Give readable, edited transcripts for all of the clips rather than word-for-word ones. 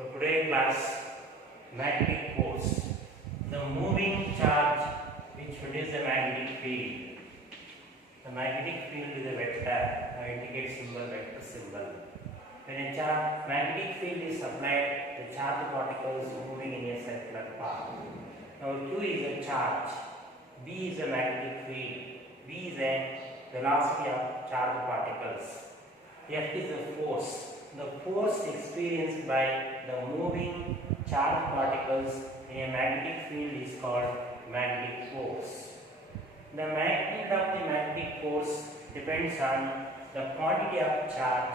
So today class, magnetic force, the moving charge which produces a magnetic field. The magnetic field is a vector. Now indicate symbol, vector symbol. When a magnetic field is applied, the charged particles moving in a circular path. Now Q is a charge, B is a magnetic field, V is a velocity of charged particles, F is a force. The force experienced by the moving charged particles in a magnetic field is called magnetic force. The magnitude of the magnetic force depends on the quantity of charge,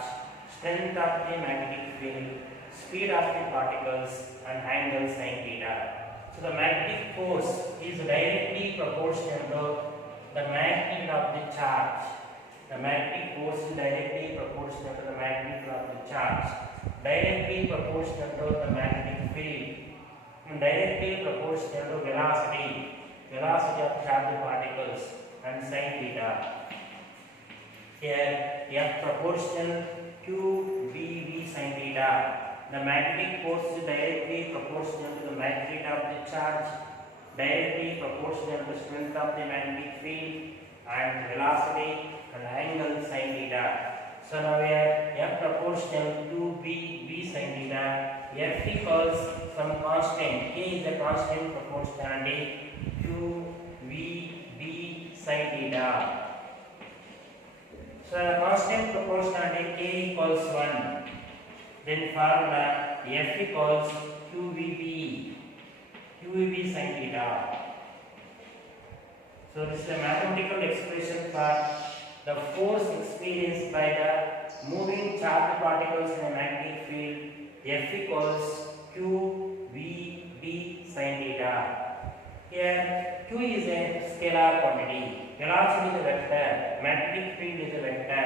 strength of the magnetic field, speed of the particles, and angle sin theta. So the magnetic force is directly proportional to the magnitude of the charge. The magnetic force is directly proportional to the magnitude of the charge, directly proportional to the magnetic field, and directly proportional to velocity of charged particles, and sin theta. Here F proportional Q V sin theta. The magnetic force is directly proportional to the magnitude of the charge, directly proportional to the strength of the magnetic field, and velocity and angle sin theta. So now we have F proportional to V sin theta. F equals some constant. K is a constant proportionality. Q V B sin theta. So the constant proportionality K equals 1. Then formula F equals QVB sin theta. So this is a mathematical expression for the force experienced by the moving charged particles in a magnetic field. F equals QVB sin theta. Here Q is a scalar quantity, velocity is a vector, magnetic field is a vector.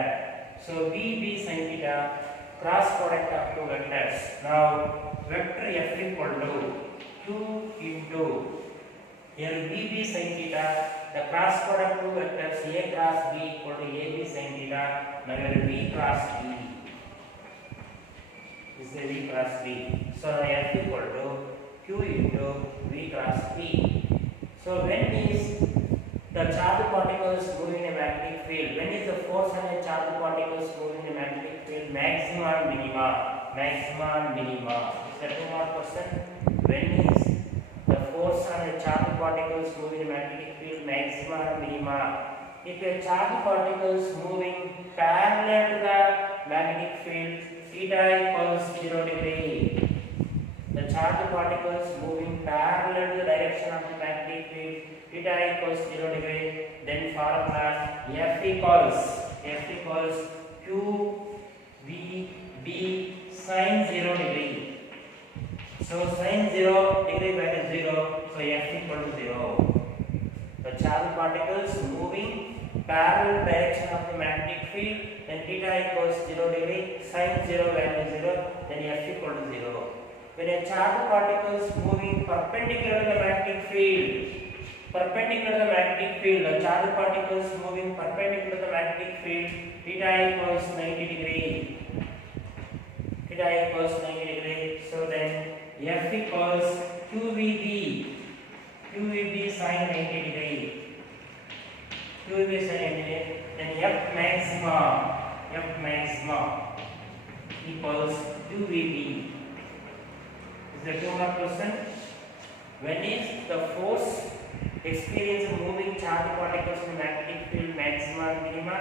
So VB sin theta, cross product of two vectors. Now vector F equal to Q into here VB sin theta, the cross product two vectors A cross B equal to AB sin theta. Now here V cross B. This is a V cross B. So now F equal to Q into V cross B. So when is the charged particles moving in a magnetic field? When is the force on a charged particles moving in a magnetic field? Maxima and minima. Maxima and minima. Is that 2 mark question? When is the force on a charged particles moving in a magnetic field? Maxima and minima. If a charged particles moving parallel to the magnetic field, theta equals 0 degree. The charged particles moving parallel to the direction of the magnetic field, theta equals 0 degree. Then formula F equals Q V B sin 0 degree. So sin 0 degree minus 0, so F equal to 0. The charged particles moving parallel direction of the magnetic field, then theta equals 0 degree, sin 0 value 0, then F equal to 0. When a charged particles moving perpendicular to the magnetic field, the charged particles moving perpendicular to the magnetic field, theta equals 90 degree. So then F equals QVB sin 90 degree. Then F maxima equals QVB. Is the 2 mark question? When is the force experiencing moving charged particles in the magnetic field maxima and minima?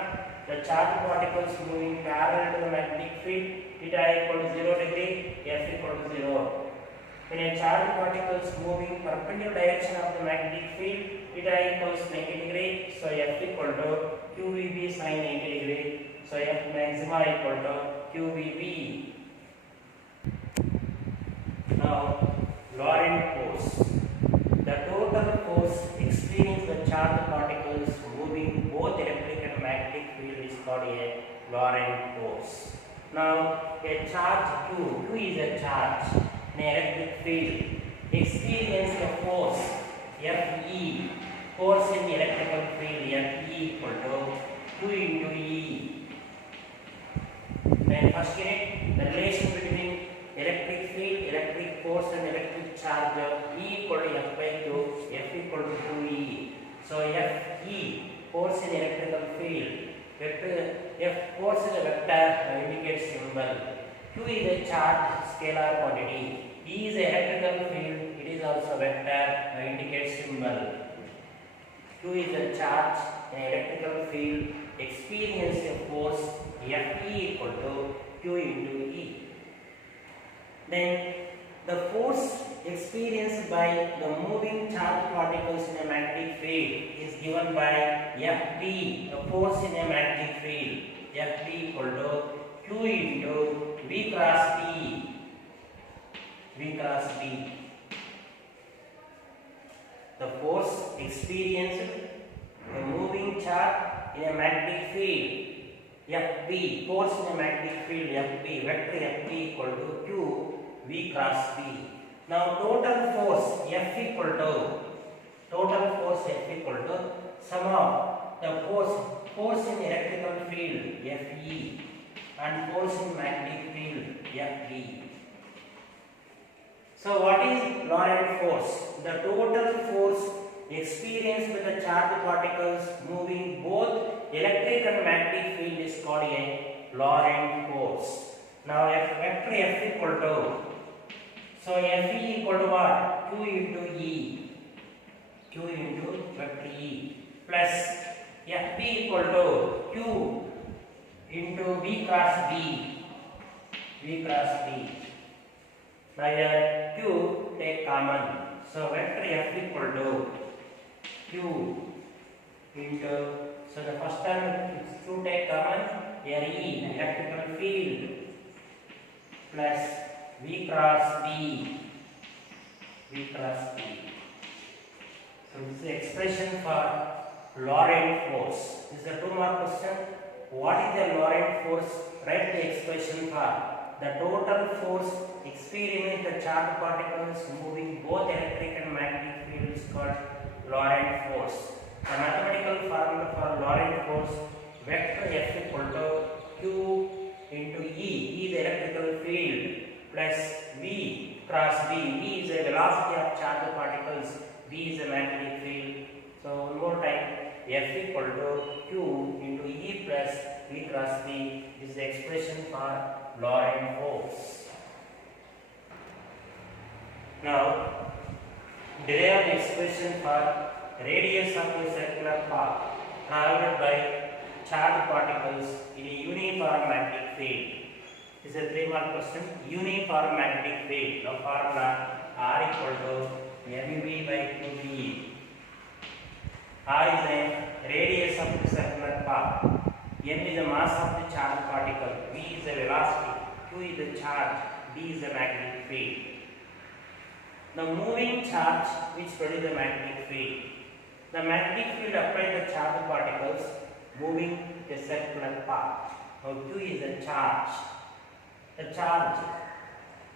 The charged particles moving parallel to the magnetic field, theta equal to 0 degree, F equal to 0. When a charged particles moving perpendicular direction of the magnetic field, theta equals 90 degree, so F equal to QVB sin 90 degree, so F maxima equal to QVB. Now, Lorentz force. The total force experienced the charged particles moving both electric and magnetic field is called a Lorentz force. Now, a charge Q is a charge in electric field, experience a force Fe, force in the electrical field Fe equal to Q into E. Then first unit, the relation between electric field, charge E equal to F by Q, F equal to 2E. So Fe, force in electrical field. Vector F, force is a vector indicates symbol. Q is a charge scalar quantity. E is a electrical field. It is also vector indicates symbol. Q is a charge in electrical field. Experience a force Fe equal to Q into E. Then the force experienced by the moving charge particles in a magnetic field is given by Ft, the force in a magnetic field. Ft equal to Q into V cross B. V cross B. The force experienced a moving charge in a magnetic field. Fb, force in a magnetic field Fb, vector Fb equal to Q V cross B. Now total force F equal to sum of the force in electrical field Fe and force in magnetic field Fb. So what is Lorentz force? The total force experienced by the charged particles moving both electric and magnetic field is called a Lorentz force. Now vector F equal to, so Fe equal to what? Q into E. Q into vector E plus Fb equal to Q into V cross B. V cross B. Now here Q take common. So vector F equal to Q into, so the first term Q take common, here E, electrical field, plus V cross B. V cross B. So this is the expression for Lorentz force. This is a 2-mark question. What is the Lorentz force? Write the expression for the total force experienced the charged particles moving both electric and magnetic fields called Lorentz force. The mathematical formula for Lorentz force, vector F equal to Q into E. E is the electrical field plus V cross B. E is the velocity of charged particles. B is the magnetic field. So one more time, F equal to Q into E plus V cross B is the expression for Lorentz force. Now, derive the expression for radius of a circular path traveled by charged particles in a uniform magnetic field. This is a 3-mark question. Uniform magnetic field. The formula R equal to mv by qb. R is the radius of the circular path. M is the mass of the charged particle. V is the velocity. Q is the charge. B is the magnetic field. The moving charge which produces the magnetic field. The magnetic field applies the charged particles moving the circular path. Now Q is the charge. The charge,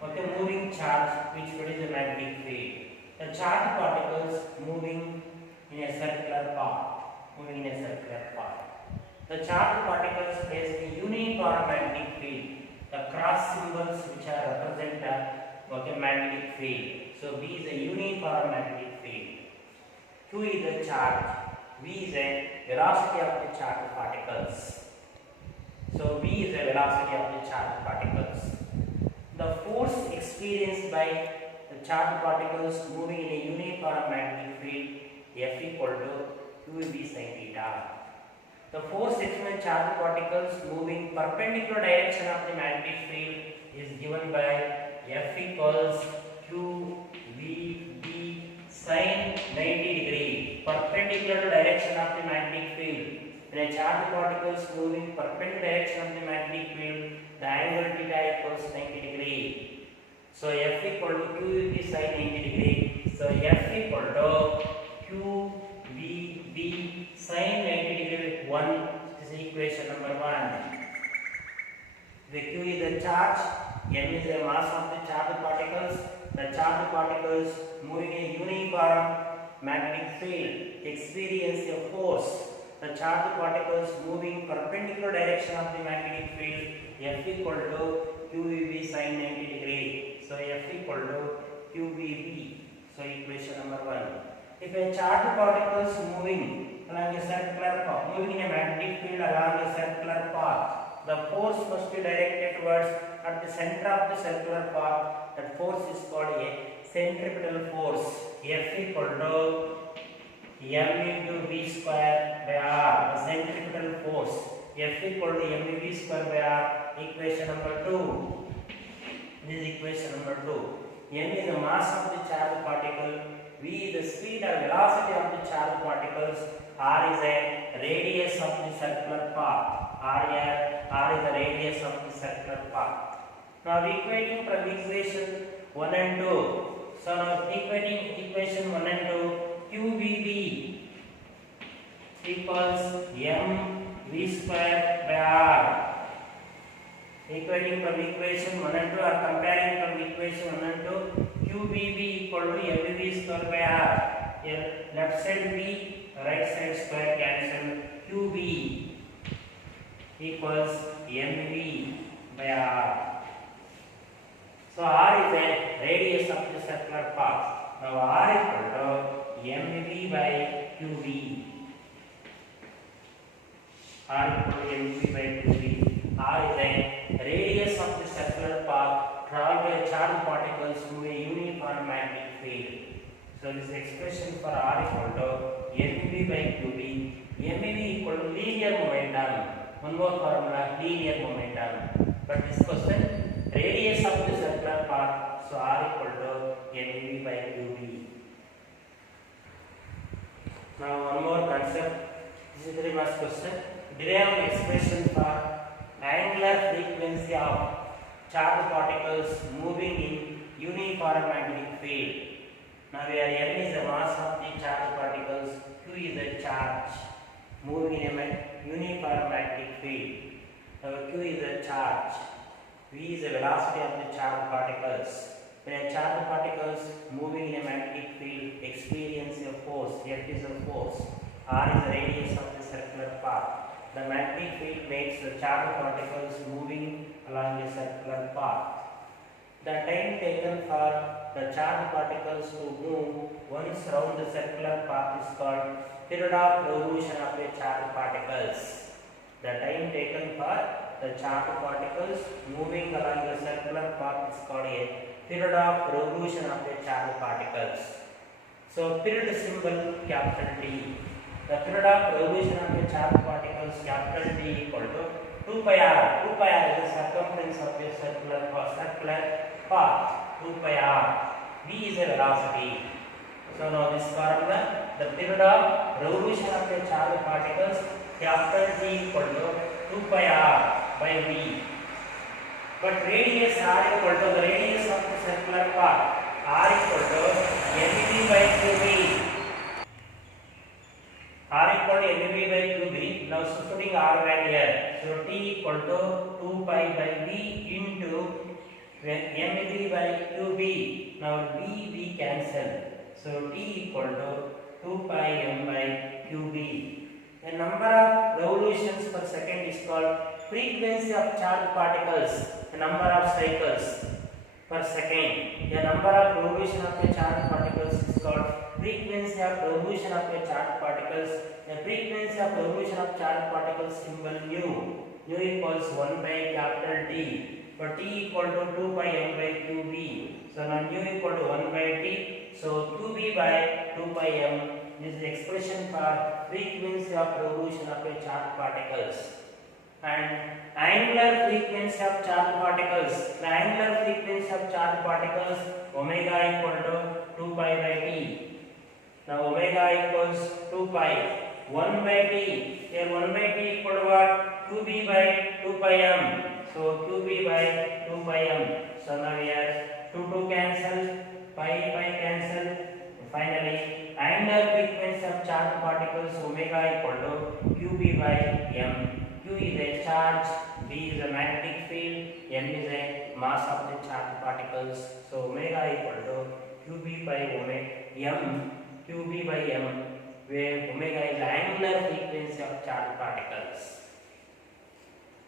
okay, moving charge which produces the magnetic field. The charged particles moving in a circular path. Moving in a circular path. The charged particles place a uniform magnetic field. The cross symbols which are represent the magnetic field. So B is a uniform magnetic field. Q is the charge. V is a velocity of the charged particles. So V is the velocity of the charged particles. The force experienced by the charged particles moving in a uniform magnetic field F equal to QV sin theta. The force experienced by charged particles moving perpendicular direction of the magnetic field is given by F equals QVB sin 90 degree. Perpendicular direction of the magnetic field. When a charged particles moving perpendicular direction of the magnetic field, the angle theta equals 90 degree. So F equal to QVB sin 90 degree. So F equal to QVB sin 90 degree with 1. This is equation number 1. The Q is the charge, M is the mass of the charged particles. The charged particles moving in a uniform magnetic field experience a force. The charged particles moving perpendicular direction of the magnetic field F equal to QVB sin 90 degree. So F equal to QBB. So equation number 1. If a charged particle is moving along a circular path, moving in a magnetic field along a circular path, the force must be directed towards at the center of the circular path. That force is called a centripetal force. F equal to m into v square by r. The centripetal force. F equal to m v square by r. Equation number 2. This is equation number 2. M is the mass of the charged particle. V is the speed or velocity of the charged particles. R is a radius of the circular path. R is the radius of the circular path. Now equating from equation 1 and 2. So now equating equation 1 and 2, QBB equals mv square by r. Equating from equation 1 and 2 or comparing from equation 1 and 2, QBB equal to mv square by r. Here left side v, right side square cancel. QB equals mv by r. So r is a radius of the circular path. Now r equal to mv by qb. R equal to mv by qb. R is a radius of the circular path traveled by charged particles through a uniform magnetic field. So this expression for R equal to mv by qb. mv equal to linear momentum. One more formula, linear momentum. But this question, radius of the circular path, so R equal to mv by qb. Now one more concept. This is very much question. Derive an expression for angular frequency of charged particles moving in uniform magnetic field. Now where m is the mass of the charged particles, q is the charge moving in a uniform magnetic field. Now q is the charge, v is the velocity of the charged particles. When charged particles moving in a magnetic field experience a force, F is a force, r is the radius of the circular path. The magnetic field makes the charged particles moving along a circular path. The time taken for the charged particles to move once round the circular path is called period of revolution of the charged particles. The time taken for the charged particles moving along the circular path is called a period of revolution of the charged particles. So period symbol capital T. The period of revolution of the charged particles capital T equal to 2 pi r. 2 pi r is the circumference of a circular path. 2 pi r. V is the velocity. So now this formula, the period of revolution of the charged particles capital T equal to 2 pi r by V. But radius r equal to the radius of the circular path. R equal to mv by qb. R equal to mv by qb. Now substituting r value here. So t equal to 2 pi by v into mv by qb. Now v cancel. So t equal to 2 pi m by qb. The number of revolutions per second is called frequency of charged particles. The number of cycles per second. The number of revolution of the charged particles is called frequency of revolution of the charged particles. The frequency of revolution of charged particles symbol nu. Nu equals 1 by capital T. For t equal to 2 by m by qb. So now nu equal to 1 by t. So qb by 2 by m is the expression for frequency of revolution of the charged particles. And angular frequency of charged particles. The angular frequency of charged particles omega equal to 2 pi by t. Now omega equals 2 pi. 1 by t. Here 1 by t equal to what? qb by 2 pi m. So qb by 2 pi m. So now here 2 cancel, pi cancel. Finally, angular frequency of charged particles omega equal to qb by m. Q is a charge, B is a magnetic field, m is a mass of the charged particles. So omega equal to qb by omega m, qb by m, where omega is the angular frequency of charged particles.